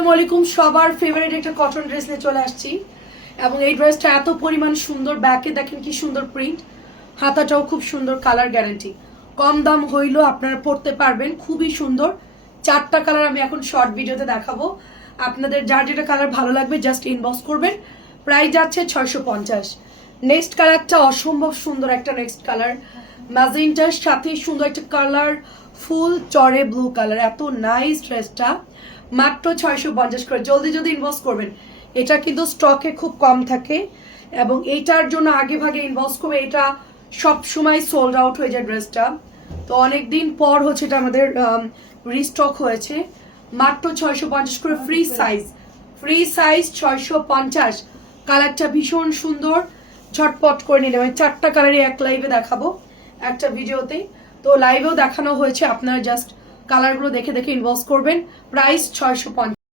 আসসালামু আলাইকুম। সবার ফেভারিট একটা কটন ড্রেস নিয়ে চলে আসছি এবং এই ড্রেসটা এত পরিমাণ সুন্দর। ব্যাকে দেখেন কি সুন্দর প্রিন্ট, হাতাটাও খুব সুন্দর, কালার গ্যারান্টি। কম দাম হইলেও আপনারা পরতে পারবেন, খুবই সুন্দর। 4টা কালার আমি এখন শর্ট ভিডিওতে দেখাবো। আপনাদের যার যেটা কালার ভালো লাগবে জাস্ট ইনবক্স করবেন। প্রাইস যাচ্ছে 650। নেক্সট কালারটা অসম্ভব সুন্দর একটা নেক্সট কালার, ম্যাজেন্টার সাথে সুন্দর একটা কালার, ফুল চড়ে ব্লু কালার। এত নাইস ড্রেসটা, মাত্র 650 করে। জলদি জলদি ইনবক্স করবেন, এটা কিন্তু স্টকে খুব কম থাকে এবং এইটার জন্য আগে ভাগে ইনবক্স করবে। এটা সব সময় সোল্ড আউট হয়ে যায় ড্রেসটা, তো অনেকদিন পর হচ্ছে এটা আমাদের রিস্টক হয়েছে। মাত্র 650 করে, ফ্রি সাইজ, ফ্রি সাইজ 650। কালারটা ভীষণ সুন্দর, ঝটপট করে নিলে। আমি 4টা কালারই এক লাইভে দেখাবো একটা ভিডিওতে, তো লাইভেও দেখানো হয়েছে। আপনারা জাস্ট কালারগুলো দেখে দেখে ইনবক্স করবেন। প্রাইস 650।